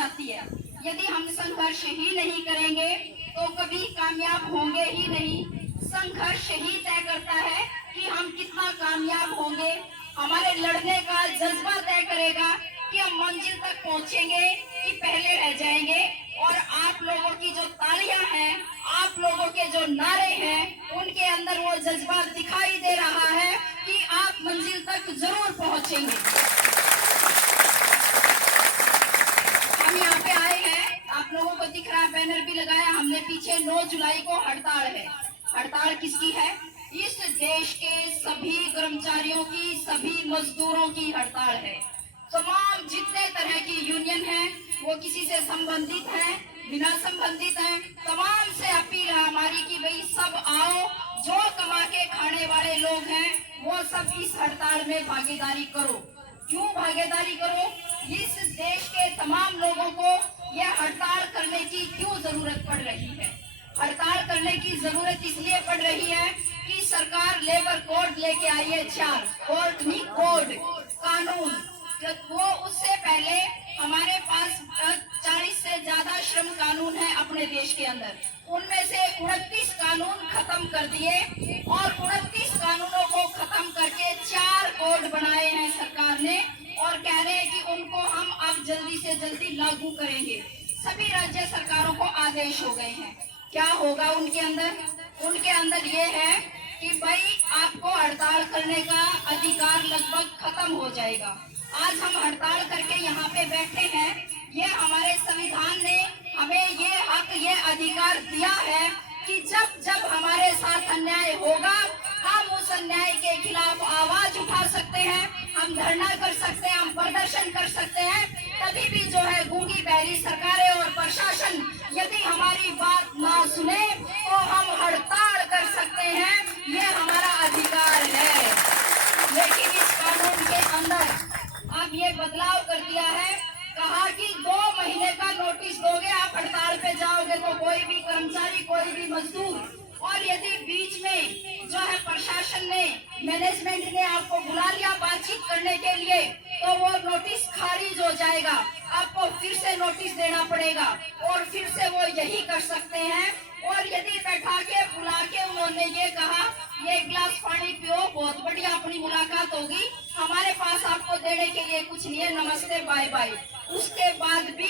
जाती है। यदि हम संघर्ष ही नहीं करेंगे तो कभी कामयाब होंगे ही नहीं। संघर्ष ही तय करता है कि हम कितना कामयाब होंगे। हमारे लड़ने का जज्बा तय करेगा कि हम मंजिल तक पहुंचेंगे कि पहले रह जाएंगे। और आप लोगों की जो तालियां हैं, आप लोगों के जो नारे हैं, उनके अंदर वो जज्बा दिखाई दे रहा है कि आप मंजिल तक जरूर पहुंचेंगे। हम यहाँ पे आए हैं, आप लोगों को दिख रहा है, बैनर भी लगाया हमने पीछे। 9 जुलाई को हड़ताल है। हड़ताल किसकी है? इस देश के सभी कर्मचारियों की, सभी मजदूरों की हड़ताल है। तमाम जितने तरह की यूनियन है, वो किसी से संबंधित है, बिना संबंधित है, तमाम से अपील है हमारी कि भाई सब आओ, जो कमा के खाने वाले लोग हैं वो सब इस हड़ताल में भागीदारी करो। क्यों भागीदारी करो? इस देश के तमाम लोगों को यह हड़ताल करने की क्यों जरूरत पड़ रही है? हड़ताल करने की जरूरत इसलिए पड़ रही है कि सरकार लेबर कोड लेके आई है, 4 कोड नहीं, कोड कानून। वो उससे पहले हमारे पास 40 से ज्यादा श्रम कानून है अपने देश के अंदर। उनमें से 29 कानून खत्म कर दिए और 29 कानूनों को खत्म करके 4 कोड बनाए हैं सरकार ने, और कह रहे हैं कि उनको हम अब जल्दी से जल्दी लागू करेंगे। सभी राज्य सरकारों को आदेश हो गए हैं। क्या होगा उनके अंदर? उनके अंदर ये है कि भाई आपको हड़ताल करने का अधिकार लगभग खत्म हो जाएगा। आज हम हड़ताल करके यहाँ पे बैठे हैं, ये हमारे संविधान ने हमें ये हक, ये अधिकार दिया है कि जब जब हमारे साथ अन्याय होगा हम उस अन्याय के खिलाफ आवाज उठा सकते हैं, हम धरना कर सकते हैं, हम प्रदर्शन कर सकते हैं। कभी भी जो है गूंगी बहरी सरकारें और प्रशासन यदि हमारी बात ना सुने तो हम हड़ताल कर सकते हैं, ये हमारा अधिकार है। लेकिन इस कानून के अंदर अब ये बदलाव कर दिया है, कहा कि 2 महीने का नोटिस दोगे, आप हड़ताल पे जाओगे तो कोई भी कर्मचारी, कोई भी मजदूर, और यदि बीच में जो है प्रशासन ने, मैनेजमेंट ने आपको बुला लिया बातचीत करने के लिए, तो वो नोटिस खारिज हो जाएगा, आपको फिर से नोटिस देना पड़ेगा और फिर से वो यही कर सकते हैं। और यदि बैठा के बुला के उन्होंने ये कहा ये गिलास पानी पियो, बहुत बढ़िया अपनी मुलाकात होगी, हमारे पास आपको देने के लिए कुछ नहीं है, नमस्ते बाय बाय, उसके बाद भी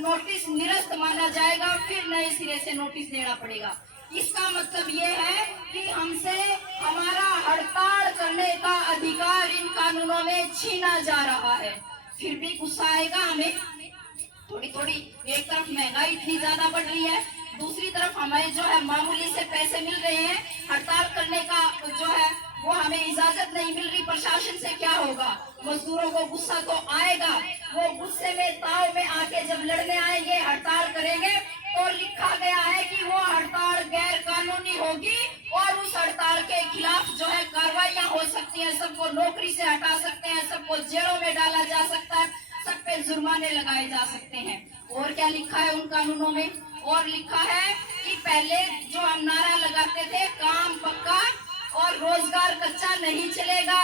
नोटिस निरस्त माना जाएगा, फिर नए सिरे से नोटिस देना पड़ेगा। इसका मतलब ये है कि हमसे हमारा हड़ताल करने का अधिकार इन कानूनों में छीना जा रहा है। फिर भी गुस्सा आएगा हमें। थोड़ी थोड़ी एक तरफ महंगाई इतनी ज्यादा बढ़ रही है, दूसरी तरफ हमें जो है मामूली से पैसे मिल रहे हैं, हड़ताल करने का जो है वो हमें इजाजत नहीं मिल रही। प्रशासन से क्या होगा? मजदूरों को गुस्सा तो आएगा, वो गुस्से में ताव में आके जब लड़ने आएंगे, हड़ताल करेंगे, तो लिखा गया है कि वो हड़ताल गैर कानूनी होगी और उस हड़ताल के खिलाफ जो है कार्रवाइयां हो सकती हैं, सबको नौकरी से हटा सकते हैं, सबको जेलों में डाला जा सकता है, सब पे जुर्माने लगाए जा सकते हैं। और क्या लिखा है उन कानूनों में? और लिखा है कि पहले जो हम नारा लगाते थे काम पक्का और रोजगार कच्चा नहीं चलेगा,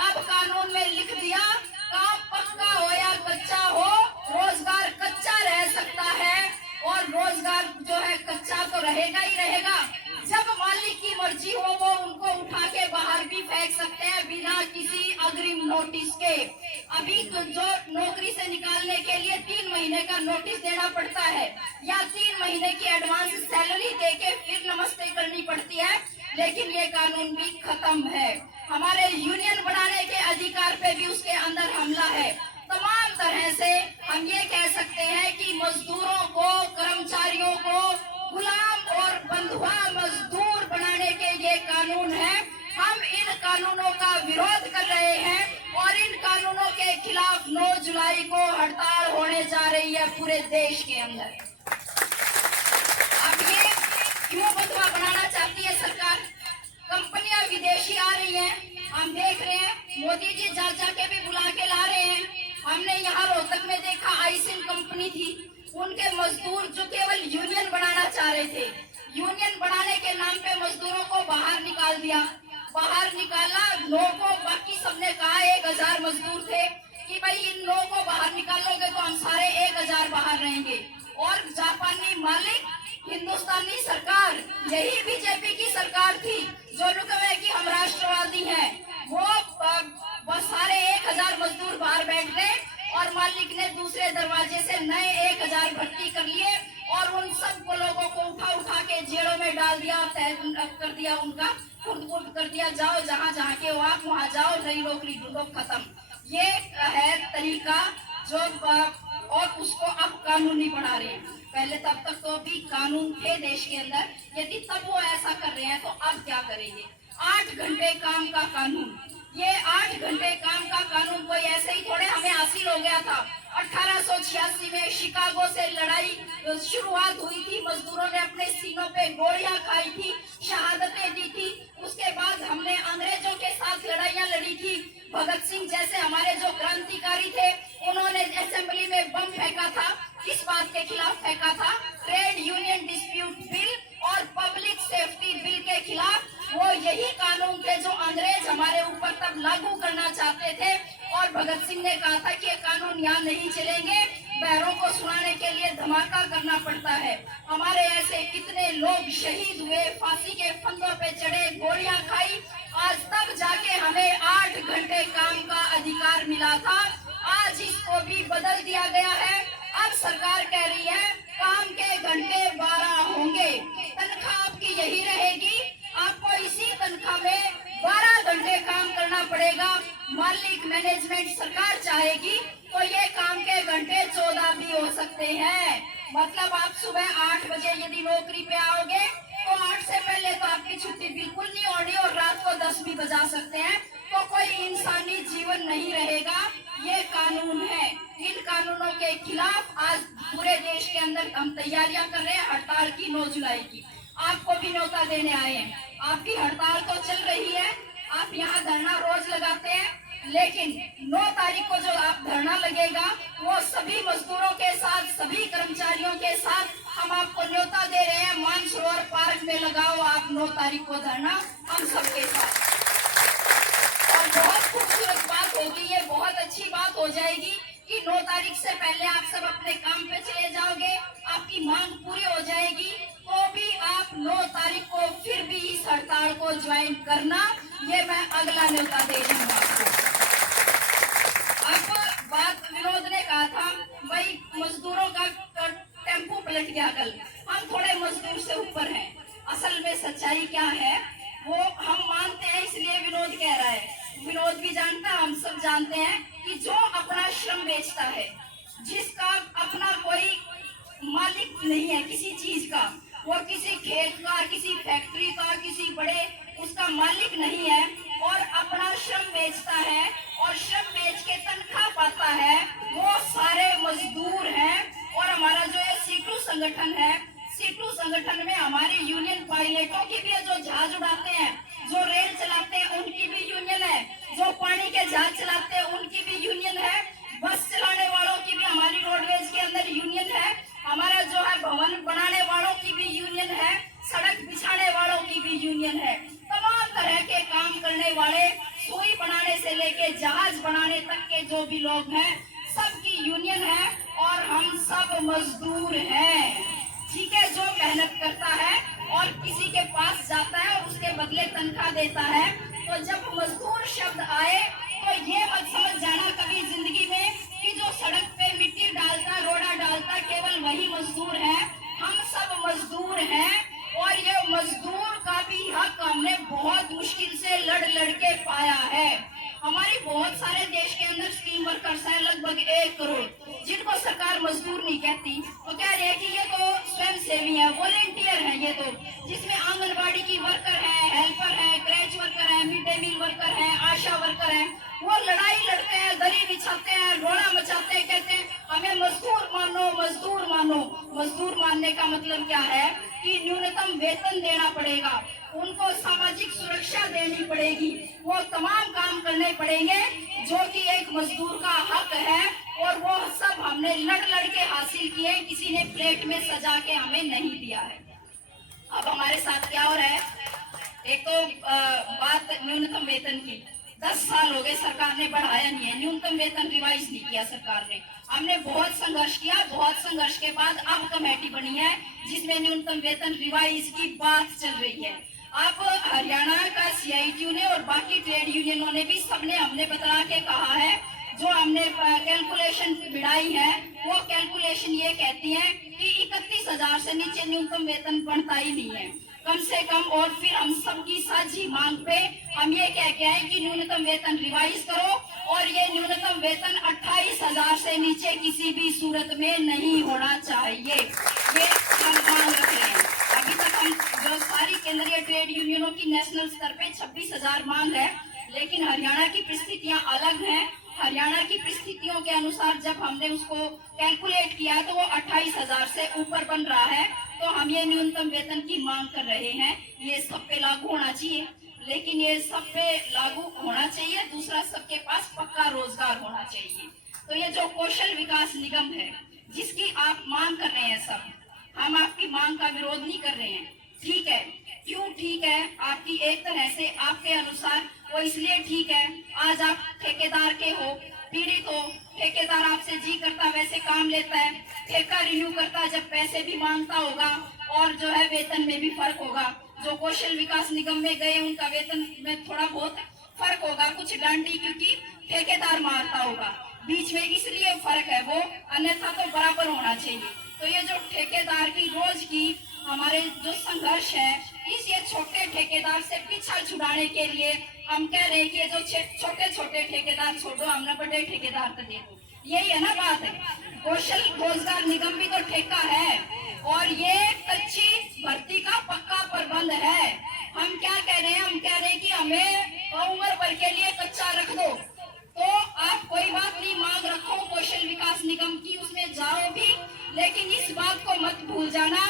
अब कानून में लिख दिया काम पक्का हो या कच्चा हो, रोजगार कच्चा रह सकता है और रोजगार जो है कच्चा तो रहेगा ही रहेगा। जब मालिक की मर्जी हो वो उनको उठा के बाहर भी फेंक सकते हैं बिना किसी अग्रिम नोटिस के। अभी तो जो नौकरी से निकालने के लिए 3 महीने का नोटिस देना पड़ता है या 3 महीने की एडवांस सैलरी देके फिर नमस्ते करनी पड़ती है, लेकिन ये कानून भी खत्म है। हमारे यूनियन बनाने के अधिकार पे भी उसके अंदर हमला है। तमाम तरह से हम ये कह सकते हैं कि मजदूरों को, कर्मचारियों को गुलाम और बंधुआ मजदूर बनाने के ये कानून है। हम इन कानूनों का विरोध कर रहे हैं और इन कानूनों के खिलाफ 9 जुलाई को हड़ताल होने जा रही है पूरे देश के अंदर। अब ये क्यों बंधुआ बनाना चाहती है सरकार? कंपनियां विदेशी आ रही हैं, हम देख रहे हैं, मोदी जी जा के भी बुला के ला रहे हैं। हमने यहाँ रोहतक में देखा, आइसिन कंपनी थी, उनके मजदूर जो केवल यूनियन बनाना चाह रहे थे, यूनियन बनाने के नाम पे मजदूरों को बाहर निकाल दिया। बाहर निकाला 9 को, बाकी सबने कहा 1000 मजदूर थे कि भाई इन लोगों को बाहर निकालोगे तो हम सारे 1000 बाहर रहेंगे। और जापानी मालिक, हिंदुस्तानी सरकार, यही बीजेपी की सरकार थी जो रुकवे कि हम राष्ट्रवादी हैं, वो सारे 1000 मजदूर बाहर बैठ गए और मालिक ने दूसरे दरवाजे से नए 1000 भर्ती कर लिए और उन सब लोगों को उठा के जेलों में डाल दिया, कर दिया, उनका कुट कर दिया, जाओ जहाँ जहाँ के हो आप वहाँ जाओ, नई नौकरी ढूंढो, खत्म। ये है तरीका जो और उसको अब कानूनी बना रहे हैं। पहले तब तक तो भी कानून थे देश के अंदर, यदि तब वो ऐसा कर रहे हैं तो अब क्या करेंगे। 8 घंटे काम का कानून, ये 8 घंटे काम का कानून कोई ऐसे ही थोड़े हमें हासिल हो गया था। 1886 में शिकागो से लड़ाई शुरुआत हुई थी, मजदूरों ने अपने सीनों पे गोलियां खाई थी, शहादतें दी थी। उसके बाद हमने अंग्रेजों के साथ लड़ाइयां लड़ी थी। भगत सिंह जैसे हमारे जो क्रांतिकारी थे, उन्होंने असेंबली में बम फेंका था। किस बात के खिलाफ फेंका था? ट्रेड यूनियन डिस्प्यूट बिल और पब्लिक सेफ्टी बिल के खिलाफ। वो यही कानून थे जो अंग्रेज हमारे ऊपर तब लागू करना चाहते थे और भगत सिंह ने कहा था कि ये कानून यहाँ नहीं चलेंगे, बैरों को सुनाने के लिए धमाका करना पड़ता है। हमारे ऐसे कितने लोग शहीद हुए, फांसी के फंदों पे चढ़े, गोलियां खाई, आज तब जाके हमें 8 घंटे काम का अधिकार मिला था। आज इसको भी बदल दिया गया है। अब सरकार कह रही है काम के घंटे 12 होंगे, तनख्वाह आपकी यही रहेगी, आपको इसी तनख्वाह में 12 घंटे काम करना पड़ेगा। मालिक मैनेजमेंट सरकार चाहेगी तो ये काम के घंटे 14 भी हो सकते हैं। मतलब आप सुबह 8 बजे यदि नौकरी पे आओगे तो 8 से पहले तो आपकी छुट्टी बिल्कुल नहीं होनी और रात को 10 भी बजा सकते हैं, तो कोई इंसानी जीवन नहीं रहेगा। ये कानून है। इन कानूनों के खिलाफ आज पूरे देश के अंदर हम तैयारियां कर रहे हैं हड़ताल की, 9 जुलाई की। आपको भी न्योता देने आए हैं। आपकी हड़ताल तो चल रही है, आप यहाँ धरना रोज लगाते हैं, लेकिन 9 तारीख को जो आप धरना लगेगा वो सभी मजदूरों के साथ, सभी कर्मचारियों के साथ हम आपको न्योता दे रहे हैं। मानसरोवर पार्क में लगाओ आप 9 तारीख को धरना, हम सबके साथ। और बहुत खूबसूरत बात होगी, ये बहुत अच्छी बात हो जाएगी कि 9 तारीख से पहले आप सब अपने काम पे चले जाओगे, आपकी मांग पूरी हो जाएगी, तो भी आप 9 तारीख को फिर भी इस हड़ताल को ज्वाइन करना। ये मैं अगला न्योता दे रही हूँ आपको। अब बात विनोद ने कहा था भाई मजदूरों का टेम्पो पलट गया कल, हम थोड़े मजदूर से ऊपर हैं। असल में सच्चाई क्या है वो हम मानते हैं, इसलिए विनोद कह रहा है। विनोद भी जानता है, हम सब जानते हैं कि जो अपना श्रम बेचता है, जिसका अपना कोई मालिक नहीं है किसी चीज का, वो किसी खेत का, किसी फैक्ट्री का, किसी बड़े उसका मालिक नहीं है और अपना श्रम बेचता है और श्रम बेच के तनख्वाह पाता है, वो सारे मजदूर हैं। और हमारा जो ये सीटू संगठन है, सीटू संगठन में हमारे यूनियन पायलटों की भी है, जो जहाज उड़ाते हैं, जो रेल चलाते हैं, उनकी भी यूनियन है, जो पानी के जहाज चलाते हैं उनकी भी यूनियन है, बस चलाने वालों की भी हमारी रोडवेज के अंदर यूनियन है, हमारा जो है भवन बनाने वालों की भी यूनियन है, सड़क बिछाने वालों की भी यूनियन है। तमाम तरह के काम करने वाले, सुई बनाने से लेके जहाज बनाने तक के जो भी लोग हैं, सबकी यूनियन है और हम सब मजदूर हैं। ठीक है, जो मेहनत करता है और किसी के पास जाता है और उसके बदले तनख्वाह देता है, तो जब मजदूर शब्द आए तो ये मत समझ जाना कभी जिंदगी में कि जो सड़क पे मिट्टी डालता, रोड़ा डालता, केवल वही मजदूर है। हम सब मजदूर हैं और ये मजदूर का भी हक हमने बहुत मुश्किल से लड़ के पाया है। हमारी बहुत सारे देश के अंदर स्कीम वर्कर्स हैं, लगभग 1 करोड़, जिनको सरकार मजदूर नहीं कहती। वो कह रहे हैं कि ये तो स्वयं सेवी है, वॉलेंटियर है, ये तो जिसमें आंगनबाड़ी की वर्कर है, हेल्पर है, क्रैच वर्कर है, मिड डे मील वर्कर है, आशा वर्कर है। वो लड़ाई लड़ते हैं, दरी बिछाते हैं, रोड़ा मचाते हैं, कहते हैं हमें मजदूर मानो, मजदूर मानो। मजदूर मानने का मतलब क्या है कि न्यूनतम वेतन देना पड़ेगा, उनको सामाजिक सुरक्षा देनी पड़ेगी, वो तमाम काम करने पड़ेंगे जो कि एक मजदूर का हक है। और वो सब हमने लड़ के हासिल किए, किसी ने प्लेट में सजा के हमें नहीं दिया है। अब हमारे साथ क्या हो रहा है, एक तो बात न्यूनतम वेतन की, 10 साल हो गए, सरकार ने बढ़ाया नहीं है, न्यूनतम वेतन रिवाइज नहीं किया सरकार ने। हमने बहुत संघर्ष किया, बहुत संघर्ष के बाद अब कमेटी बनी है जिसमें न्यूनतम वेतन रिवाइज की बात चल रही है। अब हरियाणा का CITU ने और बाकी ट्रेड यूनियनों ने भी सबने हमने बता के कहा है, जो हमने कैलकुलेशन बिड़ाई है वो कैलकुलेशन ये कहती है कि 31,000 से नीचे न्यूनतम वेतन बनता ही नहीं है कम से कम। और फिर हम सबकी साझी मांग पे हम ये कह के आए कि न्यूनतम वेतन रिवाइज करो और ये न्यूनतम वेतन 28,000 से नीचे किसी भी सूरत में नहीं होना चाहिए, ये हम मांग रख रहे हैं। अभी तक हम जो सारी केंद्रीय ट्रेड यूनियनों की नेशनल स्तर पे 26,000 मांग है, लेकिन हरियाणा की परिस्थितियां अलग हैं। हरियाणा की परिस्थितियों के अनुसार जब हमने उसको कैलकुलेट किया तो वो 28,000 से ऊपर बन रहा है। तो हम ये न्यूनतम वेतन की मांग कर रहे हैं, ये सब पे लागू होना चाहिए, लेकिन ये सब पे लागू होना चाहिए, दूसरा सबके पास पक्का रोजगार होना चाहिए। तो ये जो कौशल विकास निगम है जिसकी आप मांग कर रहे हैं, सब हम आपकी मांग का विरोध नहीं कर रहे हैं, ठीक है। क्यों ठीक है? आपकी एक तरह से आपके अनुसार वो इसलिए ठीक है, आज आप ठेकेदार के हो, पीड़ित हो, ठेकेदार आपसे जी करता वैसे काम लेता है, ठेका रिन्यू करता जब पैसे भी मांगता होगा और जो है वेतन में भी फर्क होगा। जो कौशल विकास निगम में गए उनका वेतन में थोड़ा बहुत फर्क होगा, कुछ डांडी क्योंकि ठेकेदार मारता होगा बीच में, इसलिए फर्क है वो, अन्यथा तो बराबर होना चाहिए। तो ये जो ठेकेदार की रोज की हमारे जो संघर्ष है, इस ये छोटे ठेकेदार से पीछा छुड़ाने के लिए हम कह रहे हैं कि जो छोटे छोटे ठेकेदार छोड़ो, हमने बड़े ठेकेदार तो दे दो, यही है ना बात है। कौशल रोजगार निगम भी तो ठेका है और ये कच्ची भर्ती का पक्का प्रबंध है। हम क्या कह रहे हैं? हम कह रहे हैं कि हमें उम्र भर के लिए कच्चा रख दो, तो आप कोई बात नहीं, मांग रखो कौशल विकास निगम की, उसमें जाओ भी, लेकिन इस बात को मत भूल जाना